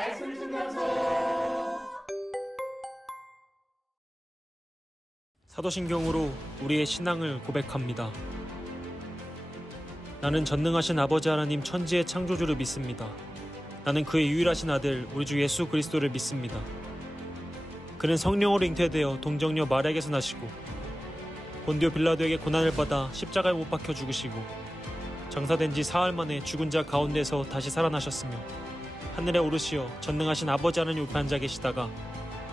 말씀 중간소. 사도신경으로 우리의 신앙을 고백합니다. 나는 전능하신 아버지 하나님 천지의 창조주를 믿습니다. 나는 그의 유일하신 아들 우리 주 예수 그리스도를 믿습니다. 그는 성령으로 잉태되어 동정녀 마리아에게서 나시고 본디오 빌라도에게 고난을 받아 십자가에 못 박혀 죽으시고 장사된 지 사흘 만에 죽은 자 가운데서 다시 살아나셨으며 하늘에 오르시어 전능하신 아버지 하나님 우편에 앉아 계시다가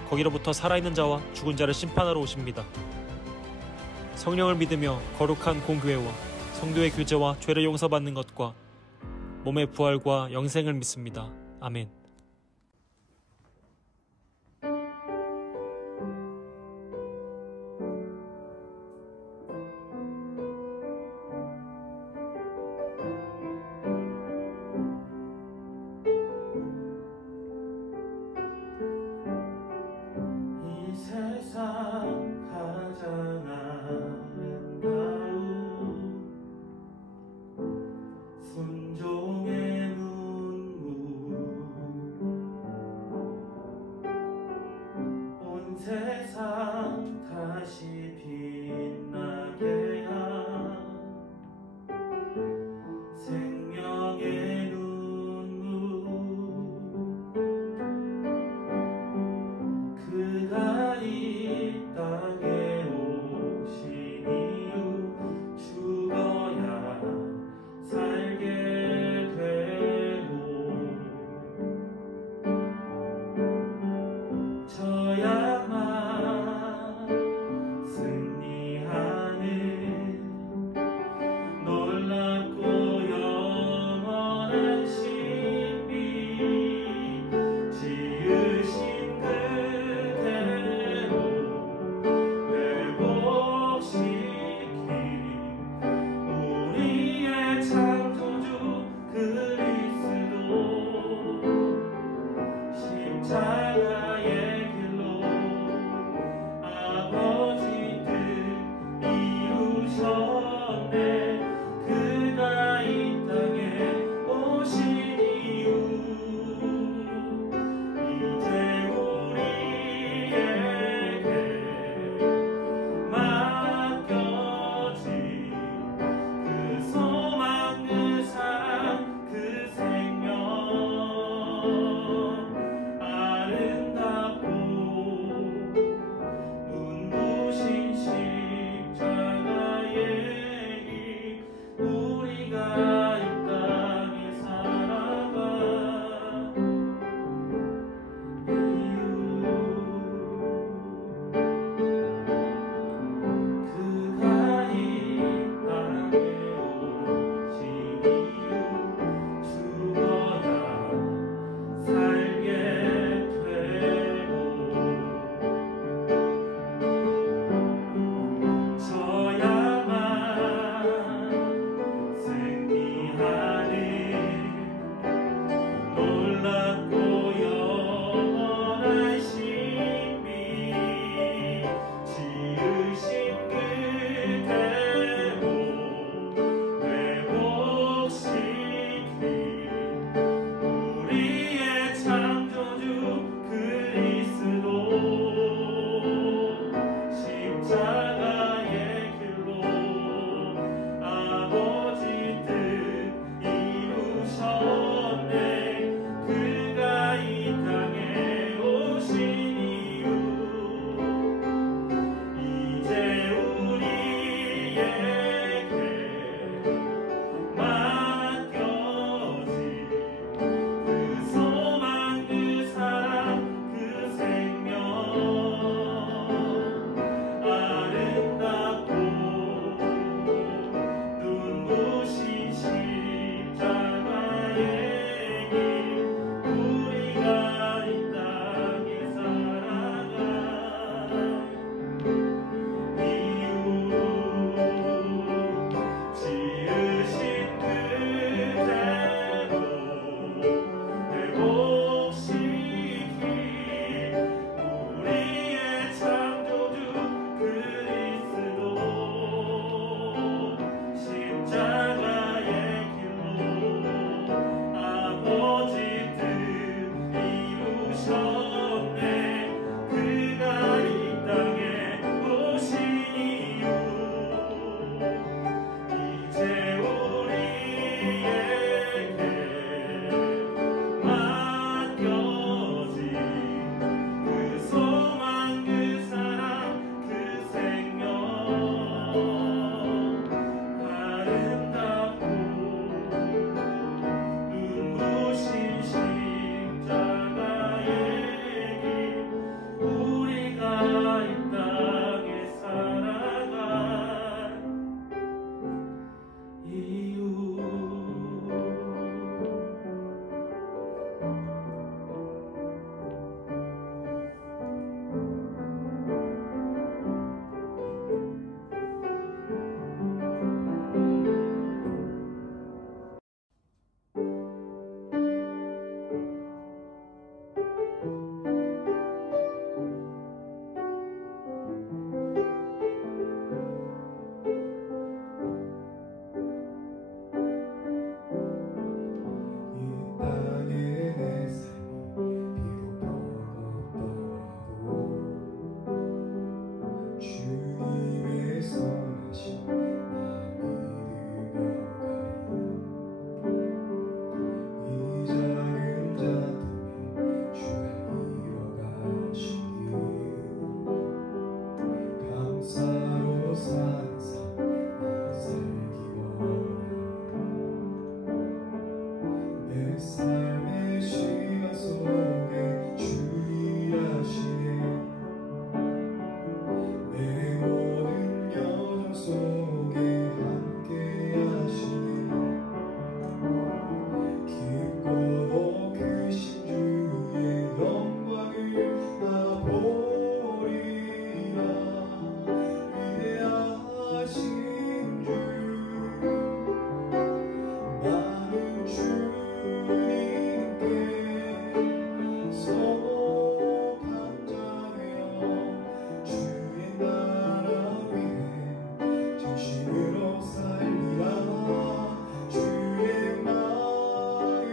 거기로부터 살아있는 자와 죽은 자를 심판하러 오십니다. 성령을 믿으며 거룩한 공교회와 성도의 교제와 죄를 용서받는 것과 몸의 부활과 영생을 믿습니다. 아멘. 이 세상 가장 아름다운 순종의 눈물 크고 크신 주의 영광을 나 보리라. 위대하신 주 나는 주님께 소감자되어 주의 나라 위해 진심으로 살리라. 주의 마음에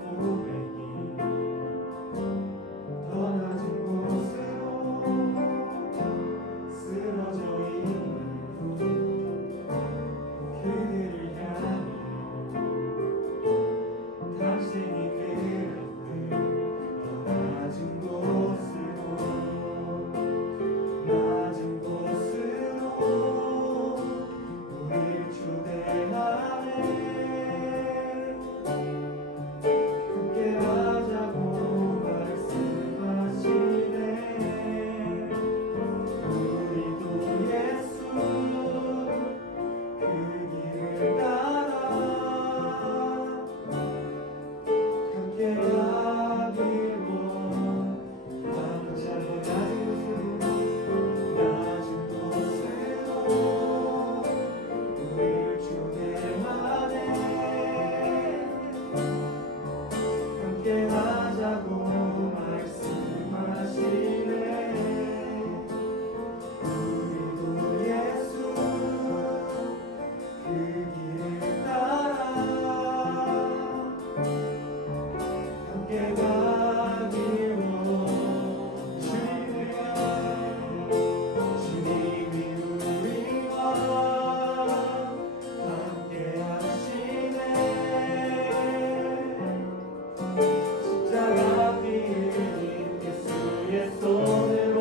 고백이 더 낮은 곳으로 쓰러져 있는 그들을 향해 당신이 그랬듯 더 낮은 곳으로 우리를 초대하네 함께 하자고 말씀하시네 우리도 예수 그 길을 따라 함께 가기로 함께하고 낮은 곳으로 우리를 초대하네 함께 하자고 말씀하시네 우리도 예수 그 길을 따라 함께 가기로 주님이 우리와 함께 하시네 십자가 빌린 예수의 손으로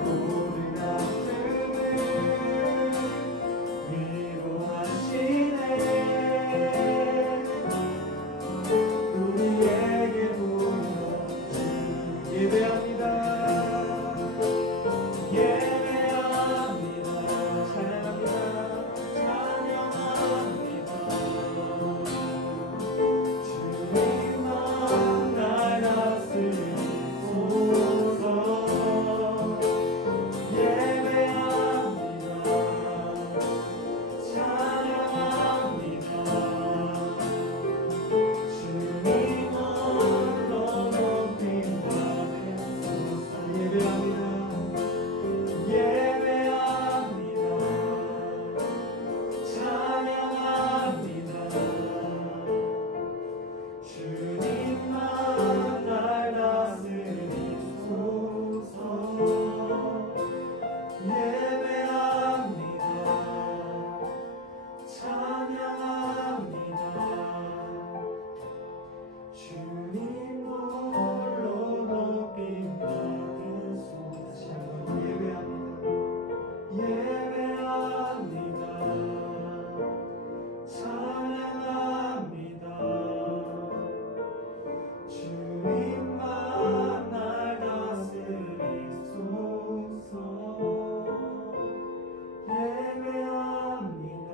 모든 아픔을 위로하시네 우리에게 보여 주 예배합니다 예배합니다 찬양합니다 찬양합니다 주님만 날 다스리소서 예배합니다 찬양합니다 주님 홀로 높임 받으소서 예배합니다 예배합니다 찬양합니다 주님만 날 다스리소서 예배합니다 찬양합니다 주님 홀로 높임 받으소서 다시 한번 예배합니다 예배합니다 찬양합니다 주님만 날 다스리소서 예배합니다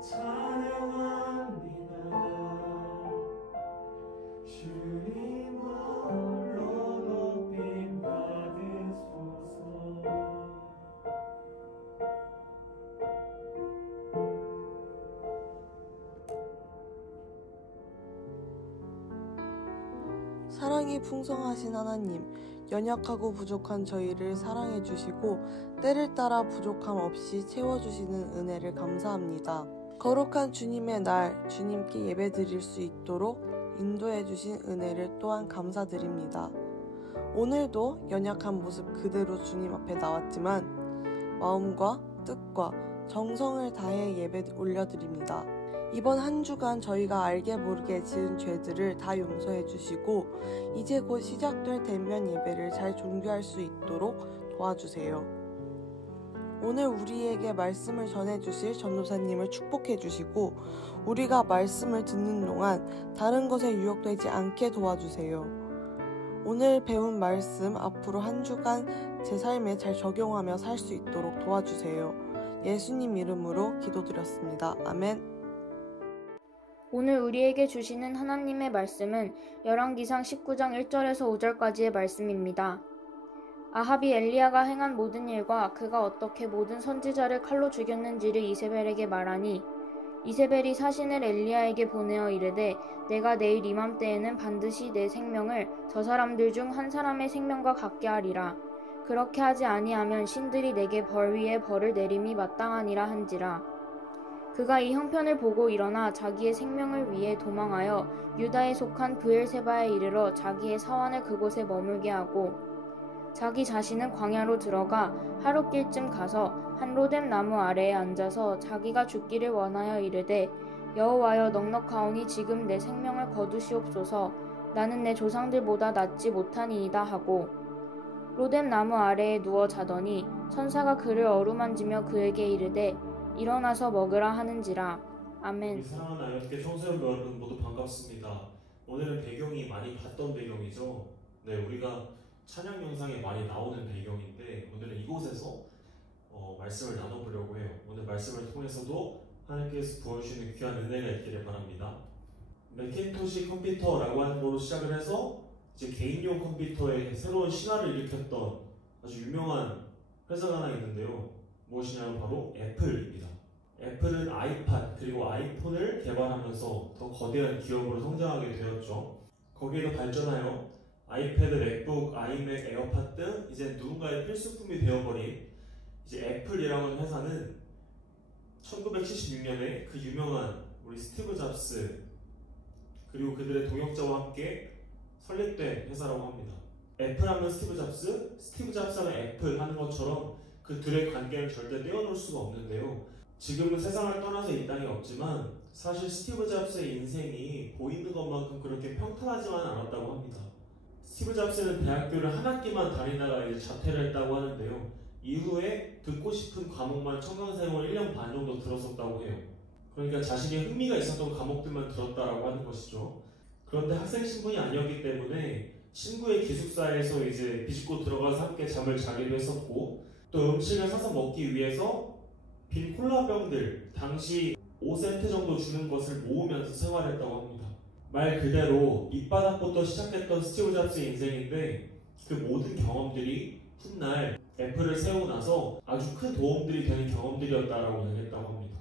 찬양합니다 주님 홀로 높임 받으소서 사랑이 풍성하신 하나님, 연약하고 부족한 저희를 사랑해 주시고 때를 따라 부족함 없이 채워주시는 은혜를 감사합니다. 거룩한 주님의 날, 주님께 예배드릴 수 있도록 인도해 주신 은혜를 또한 감사드립니다. 오늘도 연약한 모습 그대로 주님 앞에 나왔지만 마음과 뜻과 정성을 다해 예배 올려드립니다. 이번 한 주간 저희가 알게 모르게 지은 죄들을 다 용서해 주시고 이제 곧 시작될 대면 예배를 잘 종교할 수 있도록 도와주세요. 오늘 우리에게 말씀을 전해주실 전도사님을 축복해 주시고 우리가 말씀을 듣는 동안 다른 것에 유혹되지 않게 도와주세요. 오늘 배운 말씀 앞으로 한 주간 제 삶에 잘 적용하며 살 수 있도록 도와주세요. 예수님 이름으로 기도드렸습니다. 아멘. 오늘 우리에게 주시는 하나님의 말씀은 열왕기상 19장 1절에서 5절까지의 말씀입니다. 아합이 엘리야가 행한 모든 일과 그가 어떻게 모든 선지자를 칼로 죽였는지를 이세벨에게 말하니 이세벨이 사신을 엘리야에게 보내어 이르되 내가 내일 이맘때에는 반드시 내 생명을 저 사람들 중 한 사람의 생명과 같게 하리라. 그렇게 하지 아니하면 신들이 내게 벌 위에 벌을 내림이 마땅하니라 한지라. 그가 이 형편을 보고 일어나 자기의 생명을 위해 도망하여 유다에 속한 브엘세바에 이르러 자기의 사환을 그곳에 머물게 하고 자기 자신은 광야로 들어가 하룻길쯤 가서 한 로뎀 나무 아래에 앉아서 자기가 죽기를 원하여 이르되 여호와여 넉넉하오니 지금 내 생명을 거두시옵소서 나는 내 조상들보다 낫지 못하니이다 하고 로뎀 나무 아래에 누워 자더니 천사가 그를 어루만지며 그에게 이르되 일어나서 먹으라 하는지라. 아멘. 우리 사랑하는 아이언스케 청소년 여러분 모두 반갑습니다. 오늘은 배경이 많이 봤던 배경이죠. 네, 우리가 찬양 영상에 많이 나오는 배경인데 오늘은 이곳에서 말씀을 나눠보려고 해요. 오늘 말씀을 통해서도 하나님께서 부어주시는 귀한 은혜가 있기를 바랍니다. 맥킨토시 컴퓨터라고 하는 거로 시작을 해서 이제 개인용 컴퓨터에 새로운 신화를 일으켰던 아주 유명한 회사가 하나 있는데요. 무엇이냐면 바로 애플입니다. 애플은 아이팟 그리고 아이폰을 개발하면서 더 거대한 기업으로 성장하게 되었죠. 거기에도 발전하여 아이패드, 맥북, 아이맥, 에어팟 등 이제 누군가의 필수품이 되어버린 이제 애플이라고 하는 회사는 1976년에 그 유명한 우리 스티브 잡스 그리고 그들의 동역자와 함께 설립된 회사라고 합니다. 애플하면 스티브 잡스, 스티브 잡스하면 애플 하는 것처럼 그 둘의 관계를 절대 떼어놓을 수가 없는데요. 지금은 세상을 떠나서 이 땅에 없지만 사실 스티브 잡스의 인생이 보이는 것만큼 그렇게 평탄하지만은 않았다고 합니다. 스티브 잡스는 대학교를 한 학기만 다니다가 이제 자퇴를 했다고 하는데요. 이후에 듣고 싶은 과목만 청강생활 1년 반 정도 들었었다고 해요. 그러니까 자신이 흥미가 있었던 과목들만 들었다라고 하는 것이죠. 그런데 학생 신분이 아니었기 때문에 친구의 기숙사에서 이제 비집고 들어가서 함께 잠을 자기도 했었고 또 음식을 사서 먹기 위해서 빈 콜라병들 당시 5센트 정도 주는 것을 모으면서 생활했다고 합니다. 말 그대로 밑바닥부터 시작했던 스티브 잡스의 인생인데 그 모든 경험들이 훗날 애플을 세우고 나서 아주 큰 도움들이 되는 경험들이었다라고 얘기했다고 합니다.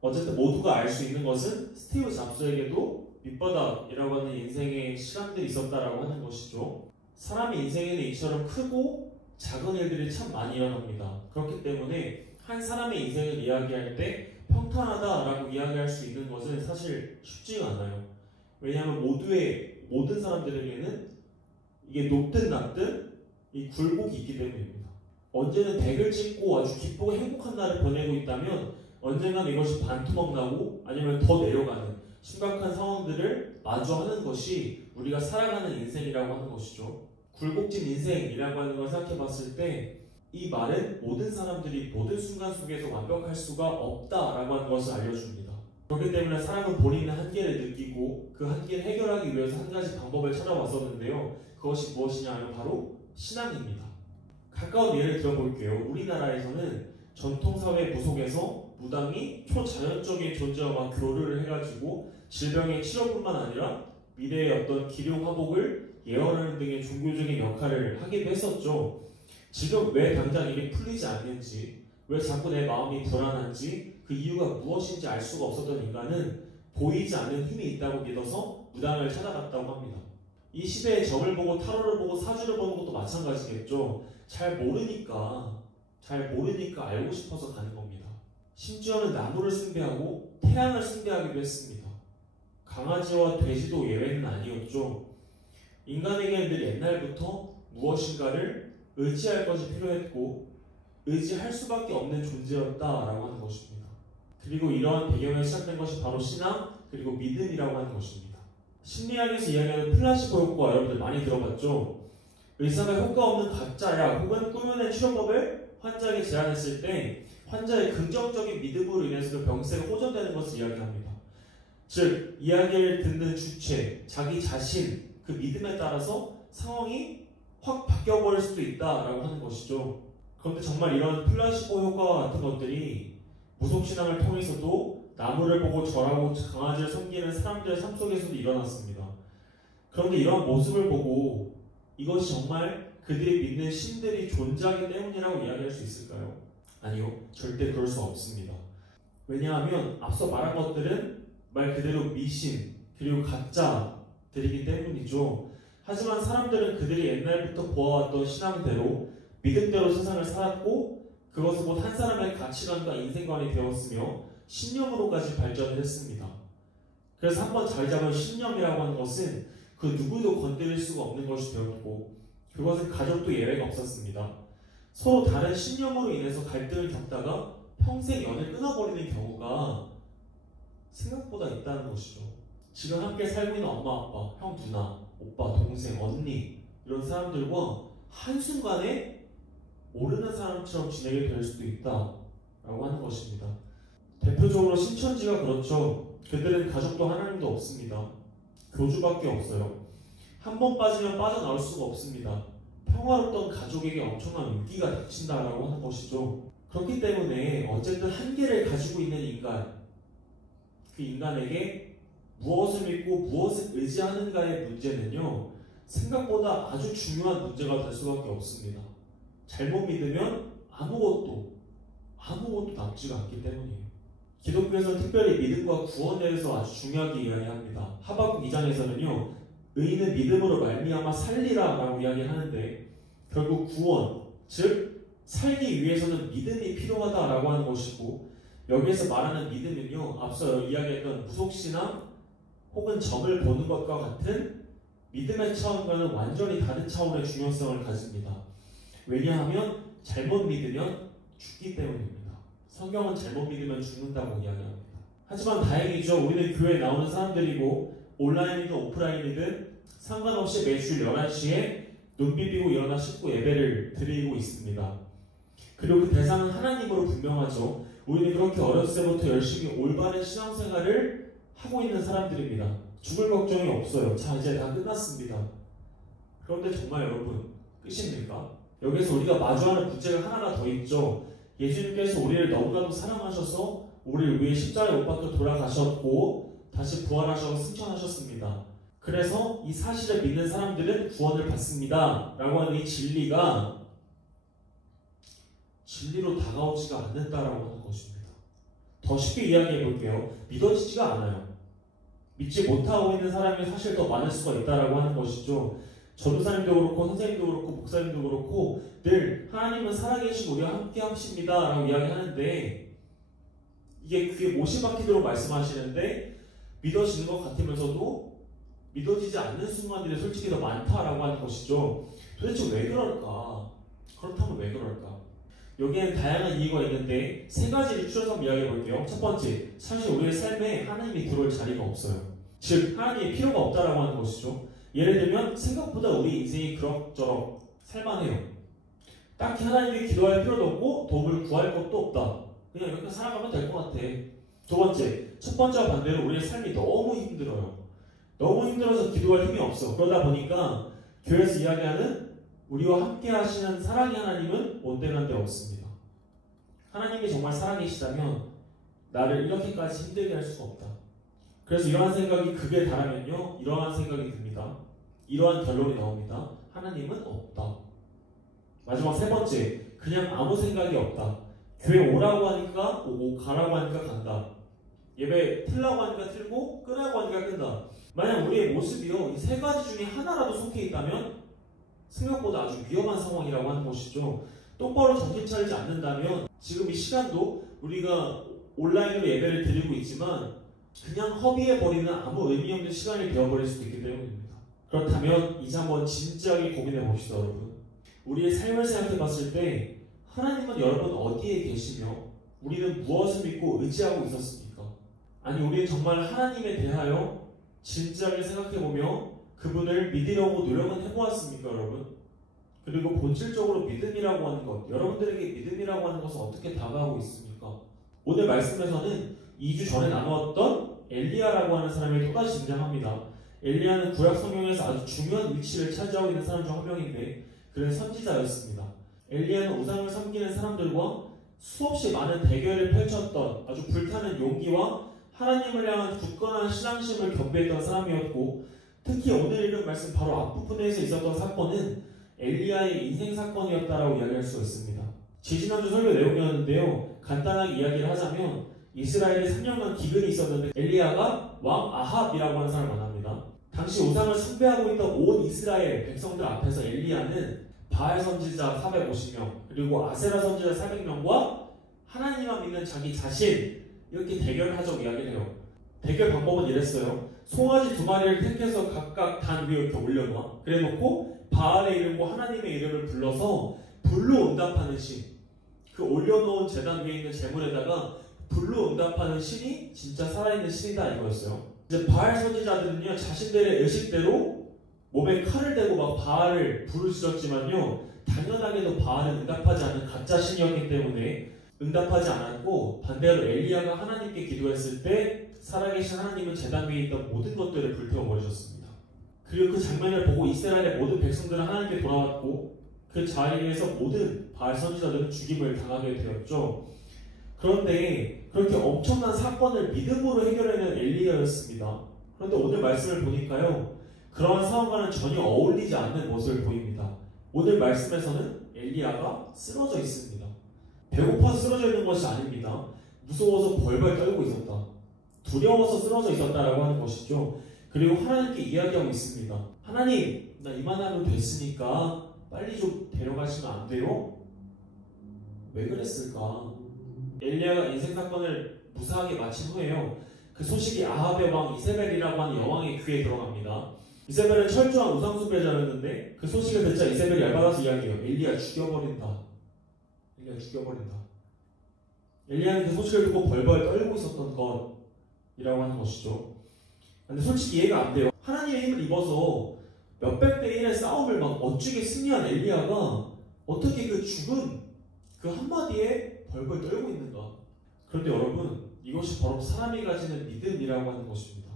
어쨌든 모두가 알 수 있는 것은 스티브 잡스에게도 밑바닥이라고 하는 인생의 시간들이 있었다라고 하는 것이죠. 사람의 인생에는 이처럼 크고 작은 일들이 참 많이 일어납니다. 그렇기 때문에 한 사람의 인생을 이야기할 때 평탄하다라고 이야기할 수 있는 것은 사실 쉽지가 않아요. 왜냐하면 모든 사람들에게는 이게 높든 낮든 이 굴곡이 있기 때문입니다. 언제는 100을 찍고 아주 기쁘고 행복한 날을 보내고 있다면 언젠간 이것이 반토막 나고 아니면 더 내려가는 심각한 상황들을 마주하는 것이 우리가 살아가는 인생이라고 하는 것이죠. 굴곡진 인생이라고 하는 걸 생각해 봤을 때 이 말은 모든 사람들이 모든 순간 속에서 완벽할 수가 없다라고 하는 것을 알려줍니다. 그렇기 때문에 사람은 본인의 한계를 느끼고 그 한계를 해결하기 위해서 한 가지 방법을 찾아왔었는데요. 그것이 무엇이냐 하면 바로 신앙입니다. 가까운 예를 들어볼게요. 우리나라에서는 전통사회 부속에서 무당이 초자연적인 존재와 교류를 해가지고 질병의 치료뿐만 아니라 미래의 어떤 기료 화복을 예언하는 등의 종교적인 역할을 하기도 했었죠. 지금 왜 당장 이게 풀리지 않는지, 왜 자꾸 내 마음이 불안한지 그 이유가 무엇인지 알 수가 없었던 인간은 보이지 않는 힘이 있다고 믿어서 무당을 찾아갔다고 합니다. 이 시대의 점을 보고 타로를 보고 사주를 보는 것도 마찬가지겠죠. 잘 모르니까 알고 싶어서 가는 겁니다. 심지어는 나무를 숭배하고 태양을 숭배하기도 했습니다. 강아지와 돼지도 예외는 아니었죠. 인간에게는 늘 옛날부터 무엇인가를 의지할 것이 필요했고 의지할 수밖에 없는 존재였다라고 하는 것입니다. 그리고 이러한 배경에 시작된 것이 바로 신앙 그리고 믿음이라고 하는 것입니다. 심리학에서 이야기하는 플라시보 효과 여러분들 많이 들어봤죠? 의사가 효과 없는 가짜약 혹은 꾸며낸 치료법을 환자에게 제안했을 때 환자의 긍정적인 믿음으로 인해서 그 병세가 호전되는 것을 이야기합니다. 즉 이야기를 듣는 주체, 자기 자신 그 믿음에 따라서 상황이 확 바뀌어버릴 수도 있다라고 하는 것이죠. 그런데 정말 이런 플라시보 효과와 같은 것들이 무속신앙을 통해서도 나무를 보고 절하고 강아지를 섬기는 사람들의 삶 속에서도 일어났습니다. 그런데 이런 모습을 보고 이것이 정말 그들이 믿는 신들이 존재하기 때문이라고 이야기할 수 있을까요? 아니요, 절대 그럴 수 없습니다. 왜냐하면 앞서 말한 것들은 말 그대로 미신 그리고 가짜들이기 때문이죠. 하지만 사람들은 그들이 옛날부터 보아왔던 신앙대로 믿음대로 세상을 살았고 그것은 곧 한 사람의 가치관과 인생관이 되었으며 신념으로까지 발전을 했습니다. 그래서 한번 자리 잡은 신념이라고 하는 것은 그 누구도 건드릴 수가 없는 것이 되었고 그것은 가족도 예외가 없었습니다. 서로 다른 신념으로 인해서 갈등을 겪다가 평생 연을 끊어버리는 경우가 생각보다 있다는 것이죠. 지금 함께 살고 있는 엄마, 아빠, 형, 누나, 오빠, 동생, 언니 이런 사람들과 한순간에 모르는 사람처럼 지내게 될 수도 있다라고 하는 것입니다. 대표적으로 신천지가 그렇죠. 그들은 가족도 하나님도 없습니다. 교주밖에 없어요. 한 번 빠지면 빠져나올 수가 없습니다. 평화롭던 가족에게 엄청난 위기가 닥친다라고 하는 것이죠. 그렇기 때문에 어쨌든 한계를 가지고 있는 인간, 그 인간에게 무엇을 믿고 무엇을 의지하는가의 문제는요, 생각보다 아주 중요한 문제가 될 수밖에 없습니다. 잘못 믿으면 아무것도 남지가 않기 때문이에요. 기독교에서는 특별히 믿음과 구원에 대해서 아주 중요하게 이야기합니다. 하박국 2장에서는요, 의인은 믿음으로 말미암아 살리라 라고 이야기하는데 결국 구원, 즉 살기 위해서는 믿음이 필요하다라고 하는 것이고, 여기에서 말하는 믿음은요, 앞서 이야기했던 무속신앙 혹은 점을 보는 것과 같은 믿음의 차원과는 완전히 다른 차원의 중요성을 가집니다. 왜냐하면 잘못 믿으면 죽기 때문입니다. 성경은 잘못 믿으면 죽는다고 이야기합니다. 하지만 다행이죠. 우리는 교회에 나오는 사람들이고 온라인이든 오프라인이든 상관없이 매주 11시에 눈 비비고 일어나 씻고 예배를 드리고 있습니다. 그리고 그 대상은 하나님으로 분명하죠. 우리는 그렇게 어렸을 때부터 열심히 올바른 신앙생활을 하고 있는 사람들입니다. 죽을 걱정이 없어요. 자, 이제 다 끝났습니다. 그런데 정말 여러분, 끝입니까? 여기서 우리가 마주하는 문제가 하나가 더 있죠. 예수님께서 우리를 너무나도 사랑하셔서 우리를 위해 십자가에 못 박혀 돌아가셨고 다시 부활하셔서 승천하셨습니다. 그래서 이 사실을 믿는 사람들은 구원을 받습니다 라고 하는 이 진리가 진리로 다가오지가 않는다라고 하는 것입니다. 더 쉽게 이야기해 볼게요. 믿어지지가 않아요. 믿지 못하고 있는 사람이 사실 더 많을 수가 있다라고 하는 것이죠. 전도사님도 그렇고 선생님도 그렇고 목사님도 그렇고 늘 하나님은 살아계시고 우리와 함께 하십니다 라고 이야기하는데, 이게 그게 못이 박히도록 말씀하시는데 믿어지는 것 같으면서도 믿어지지 않는 순간들이 솔직히 더 많다라고 하는 것이죠. 도대체 왜 그럴까? 그렇다면 왜 그럴까? 여기에는 다양한 이유가 있는데 세 가지를 추려서 이야기해 볼게요. 첫 번째, 사실 우리의 삶에 하나님이 들어올 자리가 없어요. 즉 하나님이 필요가 없다라고 하는 것이죠. 예를 들면 생각보다 우리 인생이 그럭저럭 살만해요. 딱히 하나님께 기도할 필요도 없고 도움을 구할 것도 없다. 그냥 이렇게 살아가면 될 것 같아. 두 번째, 첫 번째와 반대로 우리의 삶이 너무 힘들어요. 너무 힘들어서 기도할 힘이 없어. 그러다 보니까 교회에서 이야기하는 우리와 함께 하시는 사랑의 하나님은 온데간 데 없습니다. 하나님이 정말 살아계시다면 나를 이렇게까지 힘들게 할 수가 없다. 그래서 이러한 생각이 극에 달하면요, 이러한 생각이 듭니다. 이러한 결론이 나옵니다. 하나님은 없다. 마지막 세 번째, 그냥 아무 생각이 없다. 교회 오라고 하니까 오고 가라고 하니까 간다. 예배 틀라고 하니까 틀고 끄라고 하니까 끈다. 만약 우리의 모습이요, 이 세 가지 중에 하나라도 속해 있다면 생각보다 아주 위험한 상황이라고 하는 것이죠. 똑바로 정신 차리지 않는다면 지금 이 시간도 우리가 온라인으로 예배를 드리고 있지만 그냥 허비해버리는 아무 의미 없는 시간이 되어버릴 수도 있기 때문입니다. 그렇다면 이제 한번 진지하게 고민해 봅시다, 여러분. 우리의 삶을 생각해 봤을 때 하나님은 여러분 어디에 계시며 우리는 무엇을 믿고 의지하고 있었습니까? 아니, 우리는 정말 하나님에 대하여 진지하게 생각해보며 그분을 믿으려고 노력은 해보았습니까, 여러분? 그리고 본질적으로 믿음이라고 하는 것, 여러분들에게 믿음이라고 하는 것은 어떻게 다가오고 있습니까? 오늘 말씀에서는 2주 전에 나누었던 엘리야라고 하는 사람이 또다시 등장합니다. 엘리야는 구약 성경에서 아주 중요한 위치를 차지하고 있는 사람 중 한 명인데 그는 선지자였습니다. 엘리야는 우상을 섬기는 사람들과 수없이 많은 대결을 펼쳤던 아주 불타는 용기와 하나님을 향한 굳건한 신앙심을 겸비했던 사람이었고, 특히 오늘 읽은 말씀 바로 앞부분에서 있었던 사건은 엘리야의 인생 사건이었다라고 이야기할 수 있습니다. 지지난주 설교 내용이었는데요, 간단하게 이야기를 하자면 이스라엘에 3년간 기근이 있었는데 엘리야가 왕 아합이라고 하는 사람을 만납니다. 당시 우상을 숭배하고 있던 온 이스라엘 백성들 앞에서 엘리야는 바알 선지자 450명 그리고 아세라 선지자 400명과 하나님만 믿는 자기 자신 이렇게 대결을 하자고 이야기를 해요. 대결 방법은 이랬어요. 송아지 2마리를 택해서 각각 단 위에 이렇게 올려놔. 그래놓고 바알의 이름과 하나님의 이름을 불러서 불로 응답하는 신. 그 올려놓은 제단 위에 있는 제물에다가 불로 응답하는 신이 진짜 살아있는 신이다 이거였어요. 이제 바알 선지자들은요 자신들의 의식대로 몸에 칼을 대고 막 바알을 부르짖었지만요 당연하게도 바알은 응답하지 않는 가짜 신이었기 때문에 응답하지 않았고 반대로 엘리야가 하나님께 기도했을 때 살아계신 하나님은 제단 위에 있던 모든 것들을 불태워버리셨습니다. 그리고 그 장면을 보고 이스라엘의 모든 백성들은 하나님께 돌아왔고 그 자리에서 모든 바알 선지자들은 죽임을 당하게 되었죠. 그런데 그렇게 엄청난 사건을 믿음으로 해결해낸 엘리야였습니다. 그런데 오늘 말씀을 보니까요 그러한 상황과는 전혀 어울리지 않는 모습을 보입니다. 오늘 말씀에서는 엘리야가 쓰러져 있습니다. 배고파서 쓰러져 있는 것이 아닙니다. 무서워서 벌벌 떨고 있었다. 두려워서 쓰러져 있었다라고 하는 것이죠. 그리고 하나님께 이야기하고 있습니다. 하나님, 나 이만하면 됐으니까 빨리 좀 데려가시면 안 돼요? 왜 그랬을까? 엘리야가 인생 사건을 무사하게 마친 후에요. 그 소식이 아합의 왕 이세벨이라고 하는 여왕의 귀에 들어갑니다. 이세벨은 철저한 우상숭배자였는데 그 소식을 듣자 이세벨이 열받아서 이야기해요. 엘리야 죽여버린다. 엘리야 죽여버린다. 엘리야는 그 소식을 듣고 벌벌 떨고 있었던 것이라고 하는 것이죠. 근데 솔직히 이해가 안 돼요. 하나님의 힘을 입어서 몇백 대 1의 싸움을 막 멋지게 승리한 엘리야가 어떻게 그 죽은 그 한마디에 벌벌 떨고 있는가? 그런데 여러분, 이것이 바로 사람이 가지는 믿음이라고 하는 것입니다.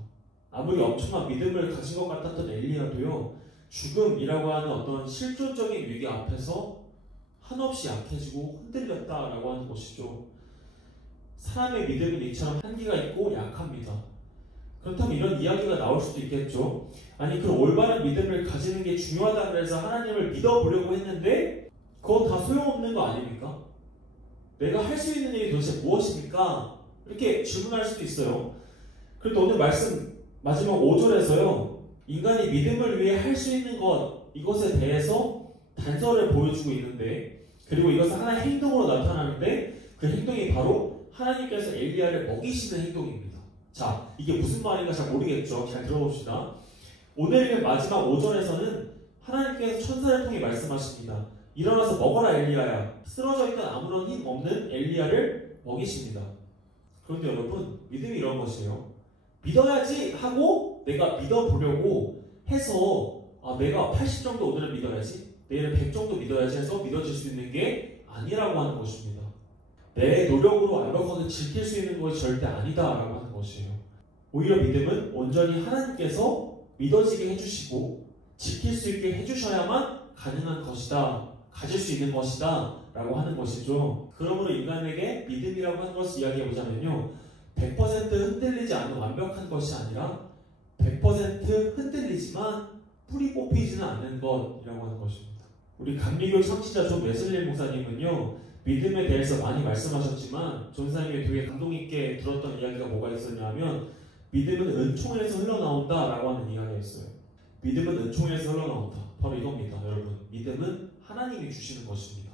아무리 엄청난 믿음을 가진 것 같았던 엘리야도요, 죽음이라고 하는 어떤 실존적인 위기 앞에서 한없이 약해지고 흔들렸다라고 하는 것이죠. 사람의 믿음은 이처럼 한계가 있고 약합니다. 그렇다면 이런 이야기가 나올 수도 있겠죠. 아니, 그럼 올바른 믿음을 가지는 게 중요하다 그래서 하나님을 믿어보려고 했는데 그건 다 소용없는 거 아닙니까? 내가 할 수 있는 일이 도대체 무엇입니까? 이렇게 질문할 수도 있어요. 그런데 오늘 말씀 마지막 5절에서요. 인간이 믿음을 위해 할 수 있는 것, 이것에 대해서 단서를 보여주고 있는데, 그리고 이것은 하나의 행동으로 나타나는데 그 행동이 바로 하나님께서 엘리야를 먹이시는 행동입니다. 자, 이게 무슨 말인가 잘 모르겠죠. 잘 들어봅시다. 오늘 마지막 5절에서는 하나님께서 천사를 통해 말씀하십니다. 일어나서 먹어라 엘리야야. 쓰러져 있던 아무런 힘 없는 엘리야를 먹이십니다. 그런데 여러분, 믿음이 이런 것이에요. 믿어야지 하고 내가 믿어보려고 해서 내가 80 정도 오늘은 믿어야지, 내일은 100 정도 믿어야지 해서 믿어질 수 있는 게 아니라고 하는 것입니다. 내 노력으로 완벽하게 지킬 수 있는 것이 절대 아니다라고 하는 것이에요. 오히려 믿음은 온전히 하나님께서 믿어지게 해주시고 지킬 수 있게 해주셔야만 가능한 것이다, 가질 수 있는 것이다 라고 하는 것이죠. 그러므로 인간에게 믿음이라고 하는 것을 이야기해보자면요, 100% 흔들리지 않는 완벽한 것이 아니라 100% 흔들리지만 뿌리 뽑히지는 않는 것이라고 하는 것입니다. 우리 감리교 창시자 존 웨슬리 목사님은요, 믿음에 대해서 많이 말씀하셨지만 존 사님이 되게 감동 있게 들었던 이야기가 뭐가 있었냐면, 믿음은 은총에서 흘러나온다 라고 하는 이야기였어요. 믿음은 은총에서 흘러나온다. 바로 이겁니다. 여러분, 믿음은 하나님이 주시는 것입니다.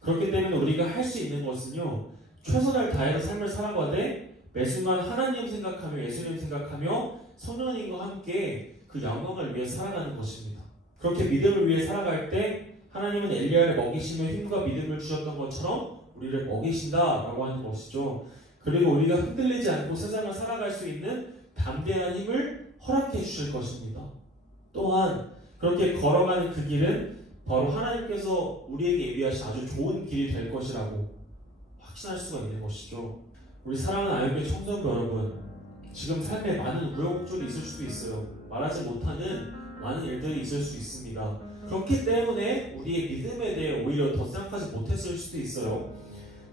그렇기 때문에 우리가 할 수 있는 것은요, 최선을 다해서 삶을 살아가되 매순간 하나님 생각하며 예수님 생각하며 성령님과 함께 그 영광을 위해 살아가는 것입니다. 그렇게 믿음을 위해 살아갈 때 하나님은 엘리야를 먹이시며 힘과 믿음을 주셨던 것처럼 우리를 먹이신다라고 하는 것이죠. 그리고 우리가 흔들리지 않고 세상을 살아갈 수 있는 담대한 힘을 허락해 주실 것입니다. 또한 그렇게 걸어가는 그 길은 바로 하나님께서 우리에게 예비하신 아주 좋은 길이 될 것이라고 확신할 수가 있는 것이죠. 우리 사랑하는 아이교회 청소년 여러분, 지금 삶에 많은 우여곡절이 있을 수도 있어요. 말하지 못하는 많은 일들이 있을 수 있습니다. 그렇기 때문에 우리의 믿음에 대해 오히려 더 생각하지 못했을 수도 있어요.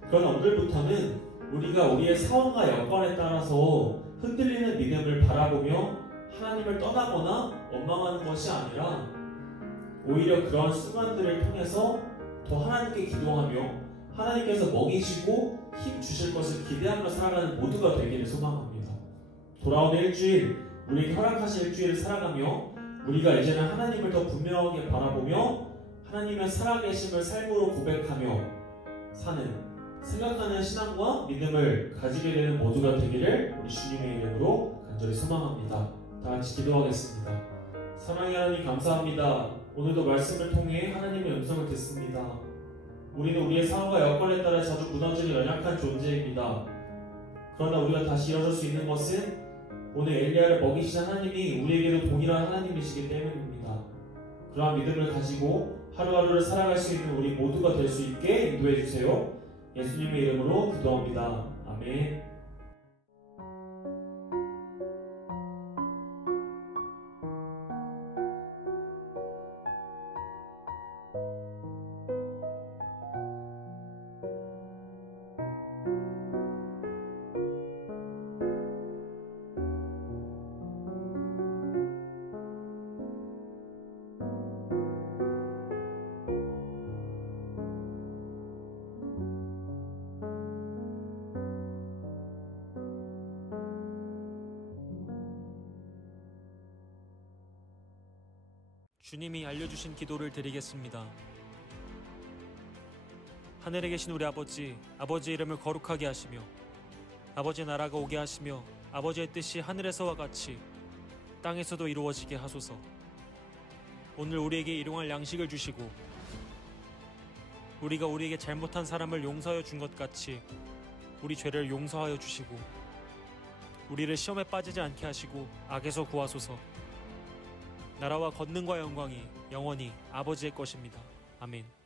그러나 오늘부터는 우리가 우리의 상황과 여건에 따라서 흔들리는 믿음을 바라보며 하나님을 떠나거나 원망하는 것이 아니라 오히려 그러한 순간들을 통해서 더 하나님께 기도하며 하나님께서 먹이시고 힘 주실 것을 기대하며 살아가는 모두가 되기를 소망합니다. 돌아오는 일주일, 우리에게 허락하신 일주일을 살아가며 우리가 이제는 하나님을 더 분명하게 바라보며 하나님의 살아계심을 삶으로 고백하며 사는 생각하는 신앙과 믿음을 가지게 되는 모두가 되기를 우리 주님의 이름으로 간절히 소망합니다. 다 같이 기도하겠습니다. 사랑의 하나님 감사합니다. 오늘도 말씀을 통해 하나님의 음성을 듣습니다. 우리는 우리의 상황과 여건에 따라 자주 무너지는 연약한 존재입니다. 그러나 우리가 다시 일어설 수 있는 것은 오늘 엘리야를 먹이신 하나님이 우리에게도 동일한 하나님이시기 때문입니다. 그러한 믿음을 가지고 하루하루를 살아갈 수 있는 우리 모두가 될 수 있게 인도해 주세요. 예수님의 이름으로 기도합니다. 아멘. 주님이 알려주신 기도를 드리겠습니다. 하늘에 계신 우리 아버지, 아버지의 이름을 거룩하게 하시며 아버지의 나라가 오게 하시며 아버지의 뜻이 하늘에서와 같이 땅에서도 이루어지게 하소서. 오늘 우리에게 일용할 양식을 주시고 우리가 우리에게 잘못한 사람을 용서하여 준 것 같이 우리 죄를 용서하여 주시고 우리를 시험에 빠지지 않게 하시고 악에서 구하소서. 나라와 권능과 영광이 영원히 아버지의 것입니다. 아멘.